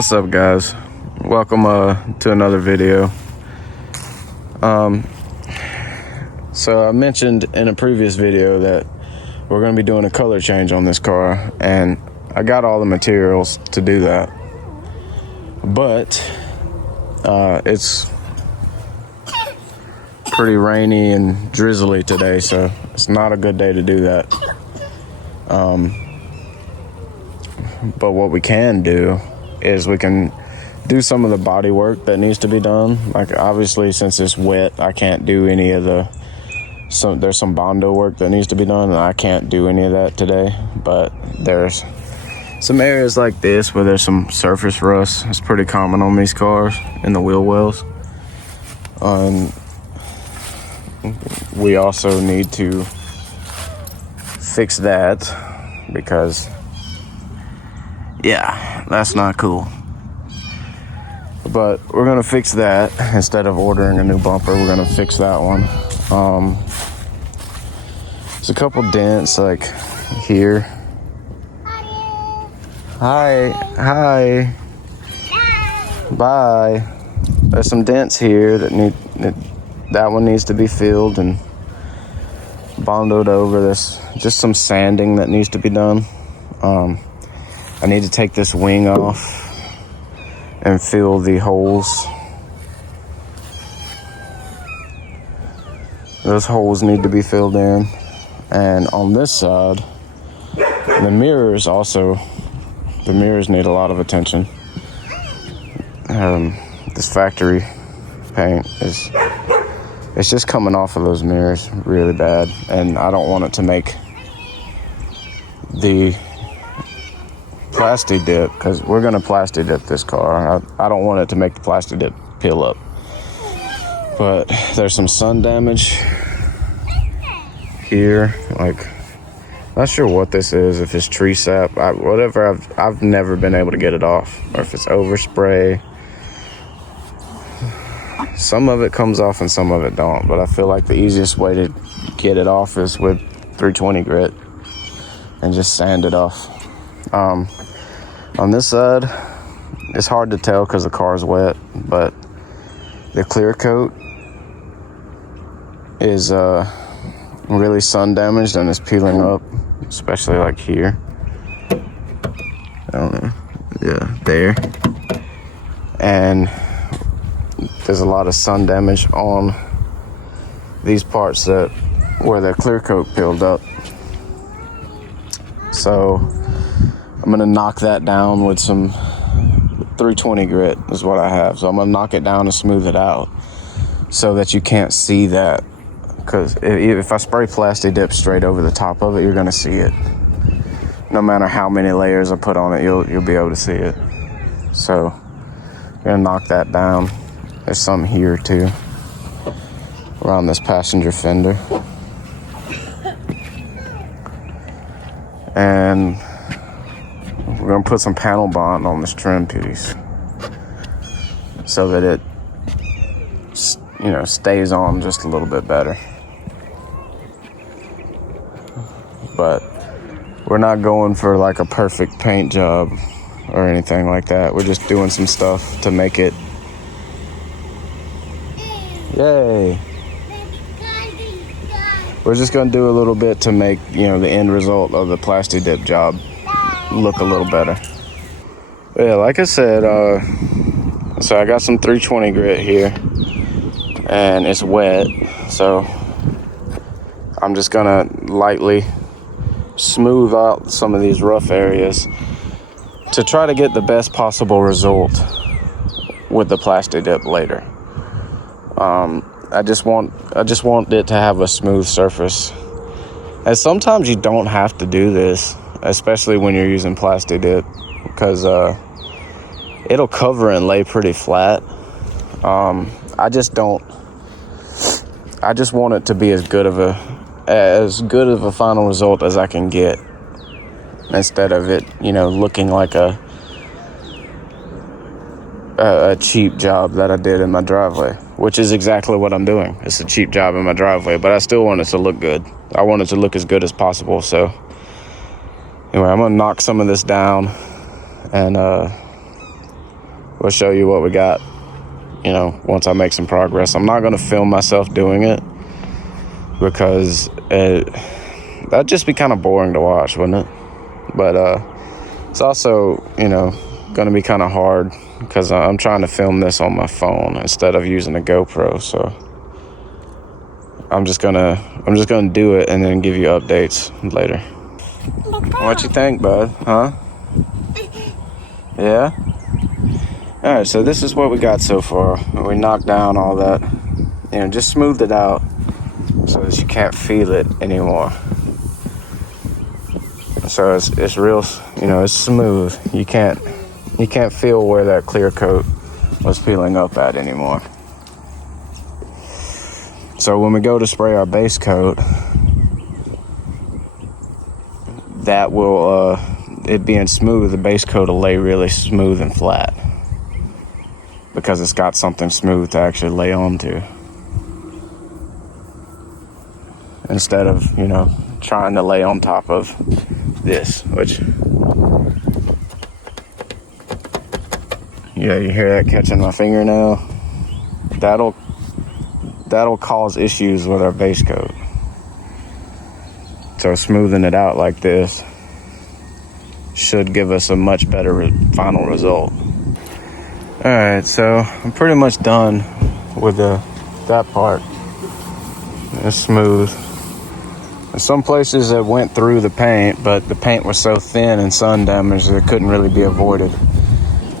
What's up, guys? Welcome to another video. So I mentioned in a previous video that we're going to be doing a color change on this car, and I got all the materials to do that, but it's pretty rainy and drizzly today, so it's not a good day to do that. But what we can do is we can do some of the body work that needs to be done. Like, obviously, since it's wet, I can't do any of there's some Bondo work that needs to be done, and I can't do any of that today. But there's some areas like this where there's some surface rust. It's pretty common on these cars in the wheel wells. We also need to fix that because, yeah, that's not cool. But we're gonna fix that. Instead of ordering a new bumper, we're gonna fix that one. There's a couple dents like here. Hi. Bye. There's some dents here that one needs to be filled and bondoed over. There's just some sanding that needs to be done. I need to take this wing off and fill the holes. Those holes need to be filled in. And on this side, the mirrors need a lot of attention. This factory paint it's just coming off of those mirrors really bad, and I don't want it to make the plastic dip, because we're going to plastic dip this car. I don't want it to make the plastic dip peel up. But there's some sun damage here. Like, not sure what this is, if it's tree sap, whatever. I've never been able to get it off, or if it's overspray. Some of it comes off and some of it don't, but I feel like the easiest way to get it off is with 320 grit and just sand it off. On this side, it's hard to tell because the car's wet, but the clear coat is really sun damaged and is peeling up, especially like here. I don't know. Yeah, there. And there's a lot of sun damage on these parts where the clear coat peeled up. So I'm gonna knock that down with some 320 grit is what I have. So I'm gonna knock it down and smooth it out so that you can't see that. Because if I spray plastic dip straight over the top of it, you're gonna see it. No matter how many layers I put on it, you'll be able to see it. So I'm gonna knock that down. There's some here too, around this passenger fender. And we're gonna put some panel bond on this trim piece so that it, stays on just a little bit better. But we're not going for like a perfect paint job or anything like that. We're just doing some stuff to make it. Yay. We're just gonna do a little bit to make, the end result of the plastic dip job look a little better. But yeah, like I said, so I got some 320 grit here, and it's wet, so I'm just gonna lightly smooth out some of these rough areas to try to get the best possible result with the plastic dip later. I just want it to have a smooth surface. And sometimes you don't have to do this, especially when you're using plastic dip, because it'll cover and lay pretty flat. I just want it to be as good of a final result as I can get, instead of it, looking like a cheap job that I did in my driveway, which is exactly what I'm doing. It's a cheap job in my driveway, but I still want it to look good. I want it to look as good as possible. So anyway, I'm gonna knock some of this down and we'll show you what we got, you know, once I make some progress. I'm not going to film myself doing it because that'd just be kind of boring to watch, wouldn't it? But it's also, you know, going to be kind of hard because I'm trying to film this on my phone instead of using a GoPro. So I'm just gonna do it and then give you updates later. What you think, bud? Huh? Yeah? Alright, so this is what we got so far. We knocked down all that, you know, just smoothed it out so that you can't feel it anymore. So it's real, you know, it's smooth. You can't feel where that clear coat was peeling up at anymore. So when we go to spray our base coat, that will, it being smooth, the base coat will lay really smooth and flat because it's got something smooth to actually lay onto. Instead of, you know, trying to lay on top of this, which, yeah, you hear that catching my fingernail? That'll cause issues with our base coat. So smoothing it out like this should give us a much better final result. Alright, so I'm pretty much done with that part. It's smooth. In some places it went through the paint, but the paint was so thin and sun damaged that it couldn't really be avoided,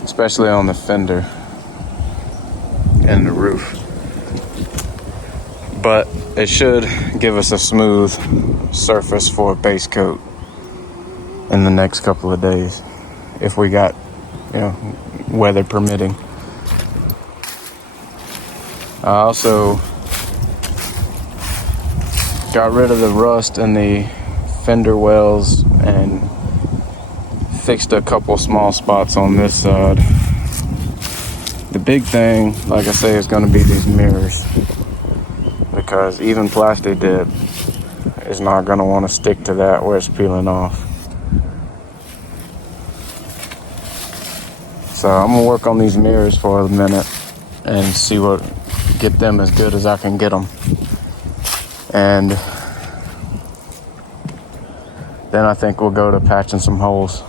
especially on the fender and the roof. But it should give us a smooth surface for a base coat in the next couple of days, if we got, you know, weather permitting. I also got rid of the rust in the fender wells and fixed a couple small spots on this side. The big thing, like I say, is going to be these mirrors, because even plastic dip is not going to want to stick to that where it's peeling off. So I'm going to work on these mirrors for a minute and get them as good as I can get them. And then I think we'll go to patching some holes.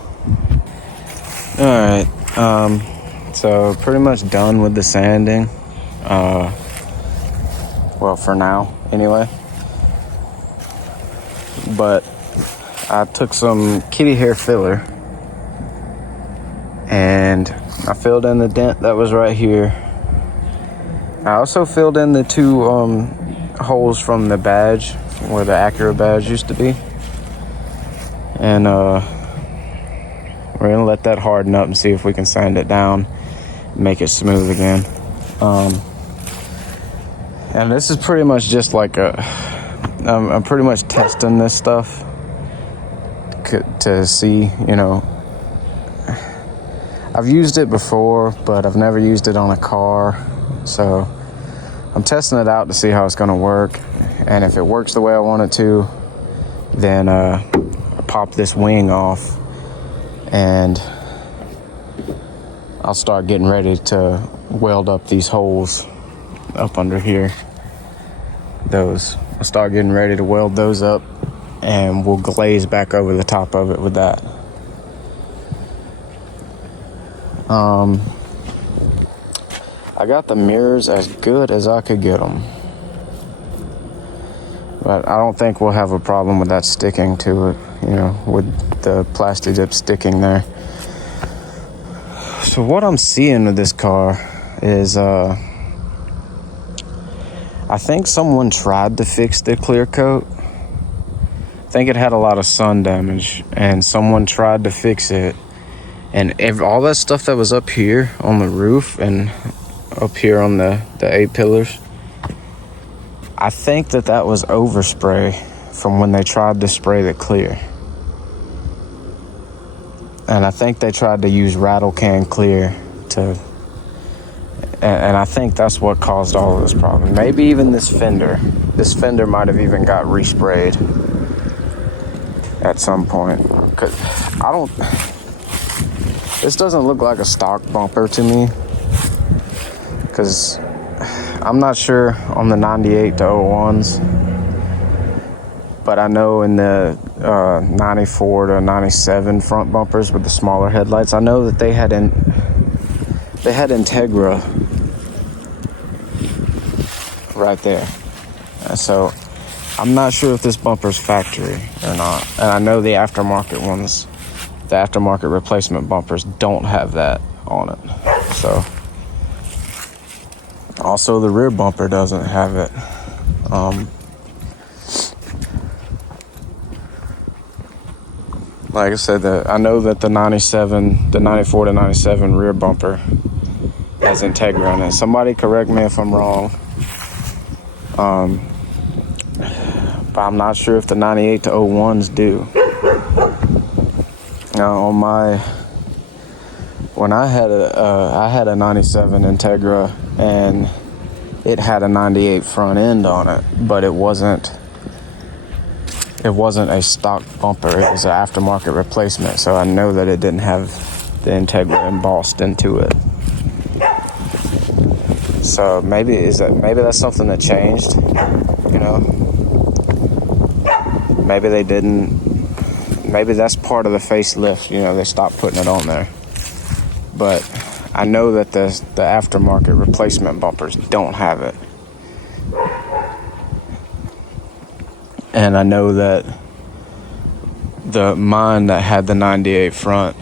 Alright, so pretty much done with the sanding. Well, for now, anyway. But I took some kitty hair filler and I filled in the dent that was right here. I also filled in the two holes from the badge, where the Acura badge used to be. And we're gonna let that harden up and see if we can sand it down, make it smooth again. And this is pretty much just like I'm pretty much testing this stuff to see, you know, I've used it before, but I've never used it on a car. So I'm testing it out to see how it's gonna work. And if it works the way I want it to, then I pop this wing off and I'll start getting ready to weld up these holes up under here. I'll start getting ready to weld those up and we'll glaze back over the top of it with that. I got the mirrors as good as I could get them, but I don't think we'll have a problem with that sticking to it, you know, with the plastic dip sticking there. So what I'm seeing with this car is I think someone tried to fix the clear coat. I think it had a lot of sun damage and someone tried to fix it, and all that stuff that was up here on the roof and up here on the A-pillars, I think that was overspray from when they tried to spray the clear. And I think they tried to use rattle can clear and I think that's what caused all of this problem. Maybe even this fender might have even got resprayed at some point. 'Cause This doesn't look like a stock bumper to me, because I'm not sure on the 98 to 01s, but I know in the 94 to 97 front bumpers with the smaller headlights, I know that they had Integra right there. So I'm not sure if this bumper's factory or not. And I know the aftermarket ones, the aftermarket replacement bumpers, don't have that on it. So also the rear bumper doesn't have it. Like I said, I know that the 94 to 97 rear bumper has Integra in it. Somebody correct me if I'm wrong. But I'm not sure if the 98 to 01s do. Now when I had a 97 Integra, and it had a 98 front end on it, but it wasn't a stock bumper. It was an aftermarket replacement, so I know that it didn't have the Integra embossed into it. So maybe that's something that changed, you know. Maybe they didn't. Maybe that's part of the facelift, you know, they stopped putting it on there. But I know that the aftermarket replacement bumpers don't have it. And I know that mine that had the 98 front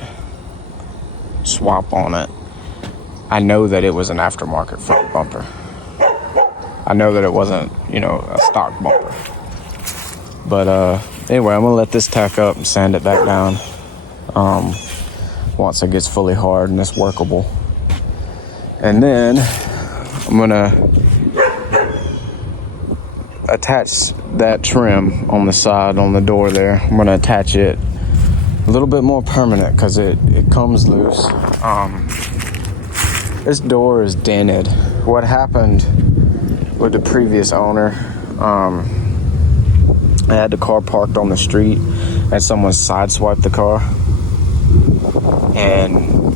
swap on it, I know that it was an aftermarket front bumper. I know that it wasn't, you know, a stock bumper. But anyway, I'm gonna let this tack up and sand it back down once it gets fully hard and it's workable. And then I'm gonna attach that trim on the side on the door there. I'm gonna attach it a little bit more permanent because it comes loose. This door is dented. What happened with the previous owner, I had the car parked on the street and someone sideswiped the car and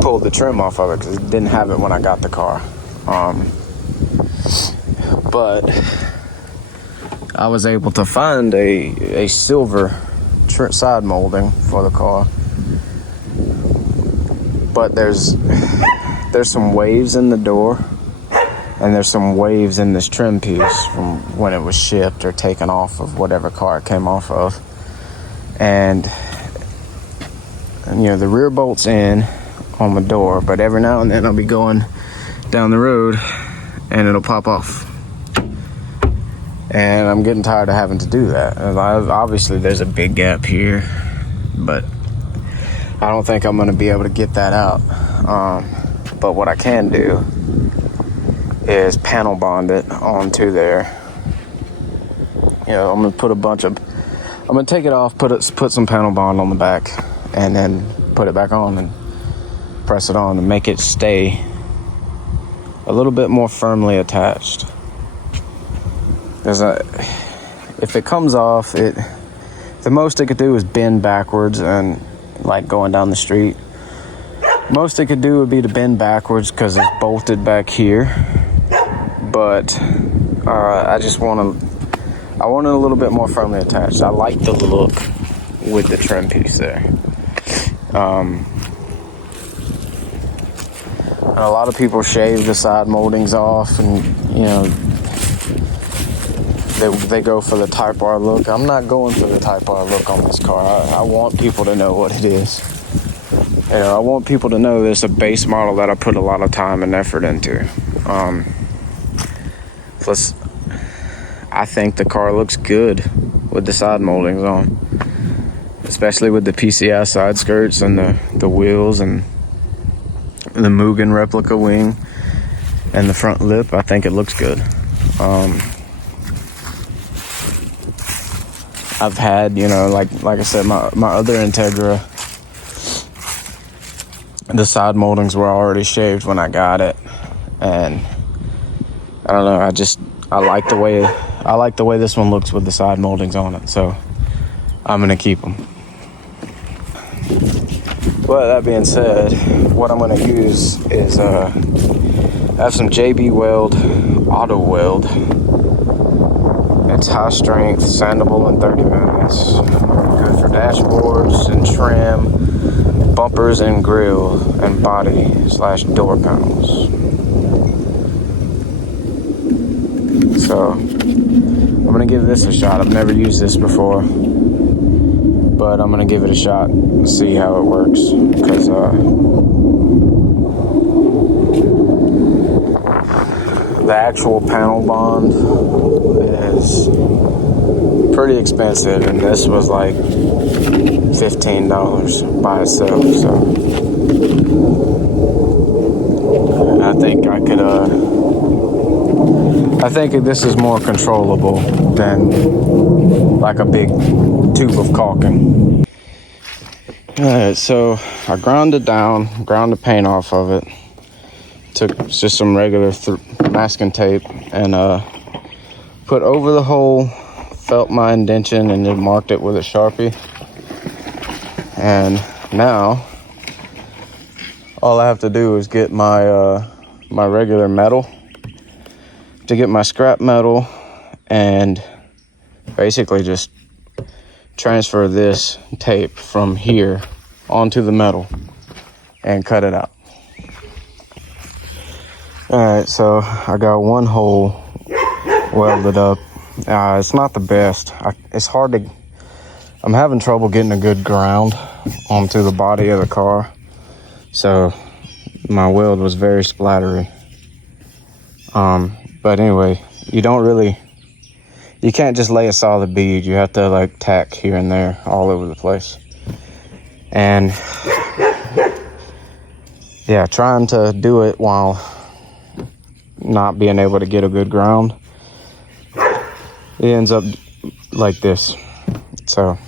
pulled the trim off of it because it didn't have it when I got the car. But I was able to find a silver side molding for the car. But there's some waves in the door, and there's some waves in this trim piece from when it was shipped or taken off of whatever car it came off of. And you know, the rear bolt's in on the door, but every now and then I'll be going down the road and it'll pop off. And I'm getting tired of having to do that. Obviously there's a big gap here, but I don't think I'm going to be able to get that out. But what I can do is panel bond it onto there. You know, I'm going to take it off, put some panel bond on the back, and then put it back on and press it on and make it stay a little bit more firmly attached. If it comes off, the most it could do is bend backwards and like going down the street. Most it could do would be to bend backwards because it's bolted back here. But I want it a little bit more firmly attached. I like the look with the trim piece there. And a lot of people shave the side moldings off, and you know, they go for the Type R look. I'm not going for the Type R look on this car. I want people to know what it is. You know, I want people to know there's a base model that I put a lot of time and effort into. Plus, I think the car looks good with the side moldings on, especially with the PCI side skirts and the wheels and the Mugen replica wing and the front lip. I think it looks good. I've had, you know, like I said, my other Integra, the side moldings were already shaved when I got it, and I don't know, I like the way this one looks with the side moldings on it, so I'm gonna keep them. But that being said, what I'm going to use is I have some JB Weld Auto Weld. It's high strength, sandable in 30 minutes. Good for dashboards and trim, bumpers and grill, and body / door panels. So I'm going to give this a shot. I've never used this before, but I'm going to give it a shot and see how it works. Because the actual panel bond is pretty expensive, and this was like $15 by itself. So I think I think this is more controllable than like a big tube of caulking. Alright, so I ground it down, ground the paint off of it. Took just some regular masking tape and put over the hole, felt my indentation, and then marked it with a Sharpie. And now all I have to do is get my my regular metal, to get my scrap metal, and basically just transfer this tape from here onto the metal and cut it out. Alright, so I got one hole welded up. It's not the best. It's hard to, I'm having trouble getting a good ground onto the body of the car. So my weld was very splattery. But anyway, you can't just lay a solid bead. You have to like tack here and there all over the place. And yeah, trying to do it while not being able to get a good ground, it ends up like this. So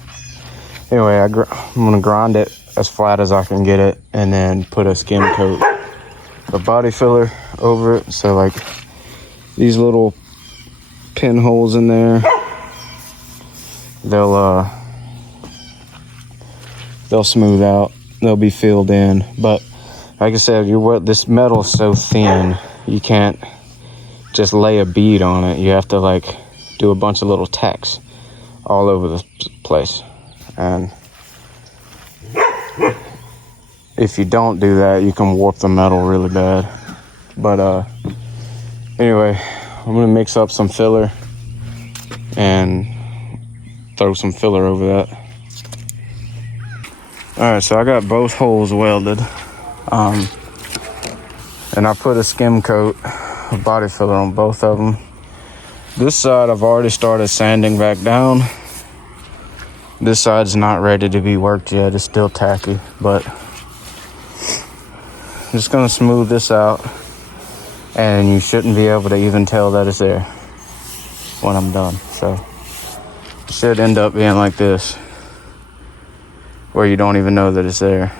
anyway, I'm gonna grind it as flat as I can get it, and then put a skim coat of body filler over it. So like these little pinholes in there, they'll smooth out, they'll be filled in. But like I said, this metal is so thin, you can't just lay a bead on it. You have to like do a bunch of little tacks all over the place. And if you don't do that, you can warp the metal really bad. But anyway, I'm gonna mix up some filler and throw some filler over that. Alright, so I got both holes welded. And I put a skim coat of body filler on both of them. This side I've already started sanding back down. This side's not ready to be worked yet. It's still tacky, but I'm just gonna smooth this out, and you shouldn't be able to even tell that it's there when I'm done. So it should end up being like this, where you don't even know that it's there.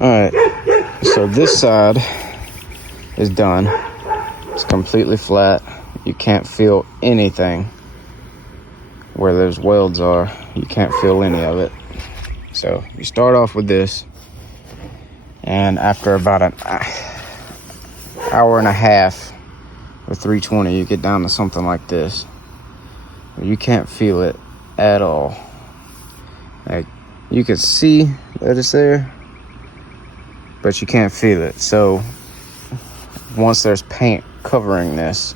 Alright, so this side is done. It's completely flat. You can't feel anything where those welds are. You can't feel any of it. So you start off with this, and after about an hour and a half with 320, you get down to something like this. You can't feel it at all. Like, you can see that it's there, but you can't feel it. So once there's paint covering this,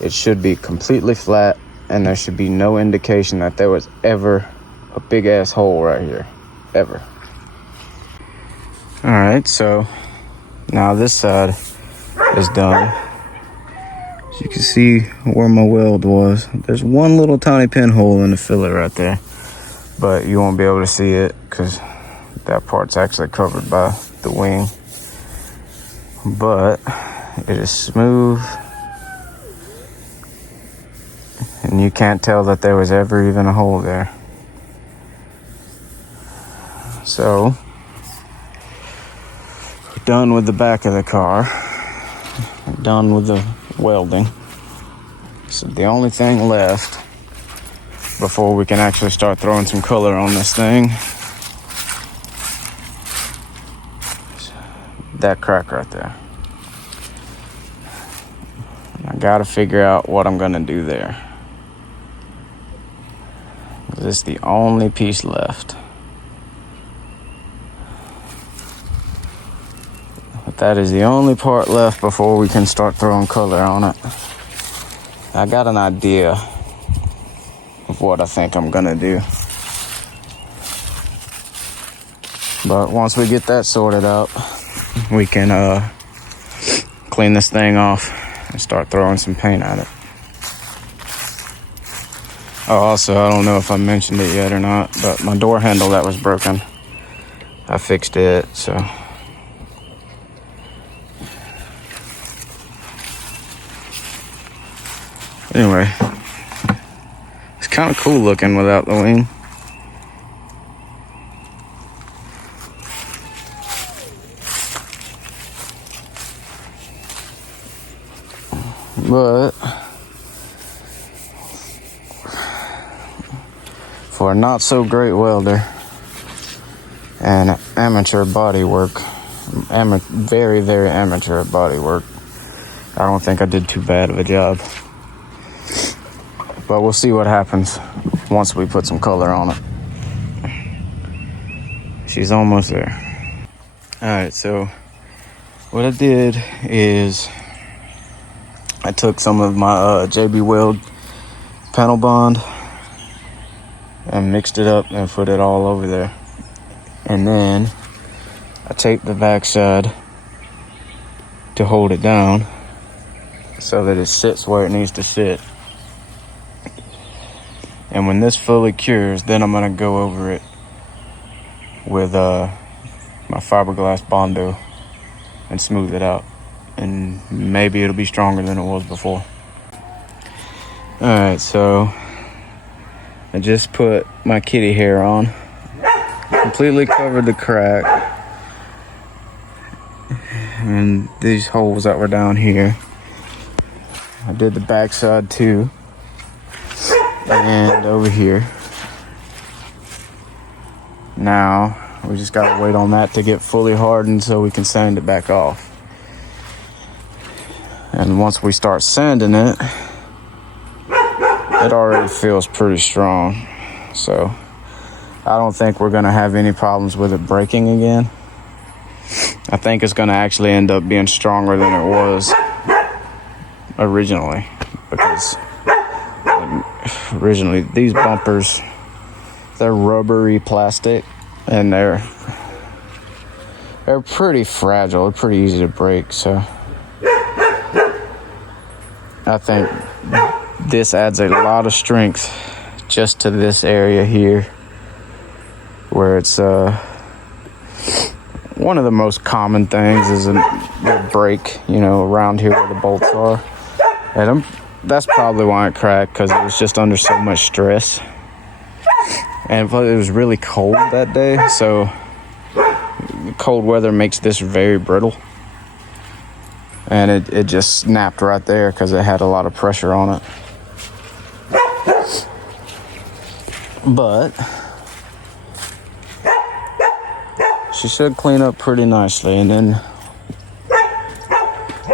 it should be completely flat, and there should be no indication that there was ever a big ass hole right here, ever. All right, so now this side is done. As you can see where my weld was, there's one little tiny pinhole in the filler right there, but you won't be able to see it because that part's actually covered by the wing. But it is smooth, and you can't tell that there was ever even a hole there. So we're done with the back of the car, we're done with the welding. So the only thing left before we can actually start throwing some color on this thing. That crack right there. I gotta figure out what I'm gonna do there. This is the only piece left. But that is the only part left before we can start throwing color on it. I got an idea of what I think I'm gonna do. But once we get that sorted out, we can clean this thing off and start throwing some paint at it. Oh, also, I don't know if I mentioned it yet or not, but my door handle that was broken, I fixed it, so. Anyway, it's kind of cool looking without the wing. But for a not so great welder and amateur body work, very, very amateur body work, I don't think I did too bad of a job. But we'll see what happens once we put some color on it. She's almost there. Alright, so what I did is I took some of my JB Weld panel bond and mixed it up and put it all over there. And then I taped the backside to hold it down so that it sits where it needs to sit. And when this fully cures, then I'm gonna go over it with my fiberglass Bondo and smooth it out. And maybe it'll be stronger than it was before. Alright, so I just put my kitty hair on. Completely covered the crack. And these holes that were down here. I did the backside too. And over here. Now, we just gotta wait on that to get fully hardened so we can sand it back off. And once we start sanding it, it already feels pretty strong. So, I don't think we're gonna have any problems with it breaking again. I think it's gonna actually end up being stronger than it was originally. Because originally these bumpers, they're rubbery plastic and they're pretty fragile. They're pretty easy to break, so I think this adds a lot of strength just to this area here where it's one of the most common things is a break, around here where the bolts are. And that's probably why it cracked, because it was just under so much stress. And it was really cold that day, so cold weather makes this very brittle. And it just snapped right there because it had a lot of pressure on it. But she should clean up pretty nicely, and then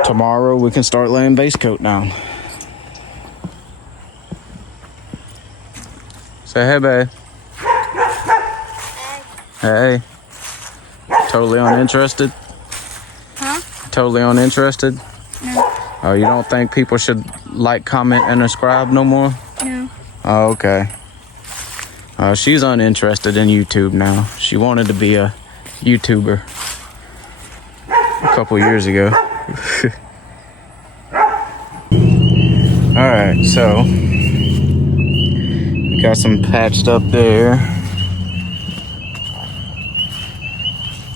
tomorrow we can start laying base coat down. Say hey, babe. Hey. Totally uninterested? Huh? Totally uninterested? No. Oh, you don't think people should like, comment, and subscribe no more? No. Oh, okay. She's uninterested in YouTube now. She wanted to be a YouTuber a couple years ago. Alright, so we got some patched up there.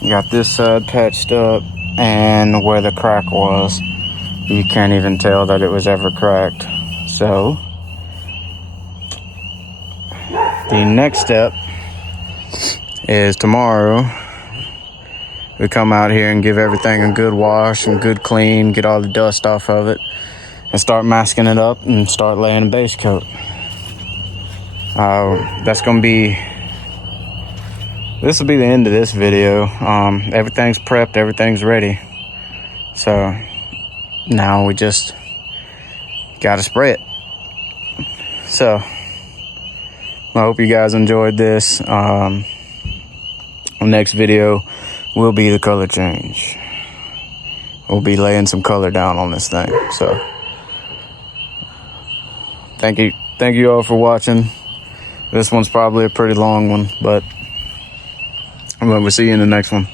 Got this side patched up, and where the crack was, you can't even tell that it was ever cracked. So the next step is tomorrow we come out here and give everything a good wash and good clean, get all the dust off of it, and start masking it up and start laying a base coat. That's gonna be, this will be the end of this video. Everything's prepped, everything's ready. So now we just gotta spray it. So I hope you guys enjoyed this. The next video will be the color change. We'll be laying some color down on this thing. So thank you all for watching. This one's probably a pretty long one, but we'll see you in the next one.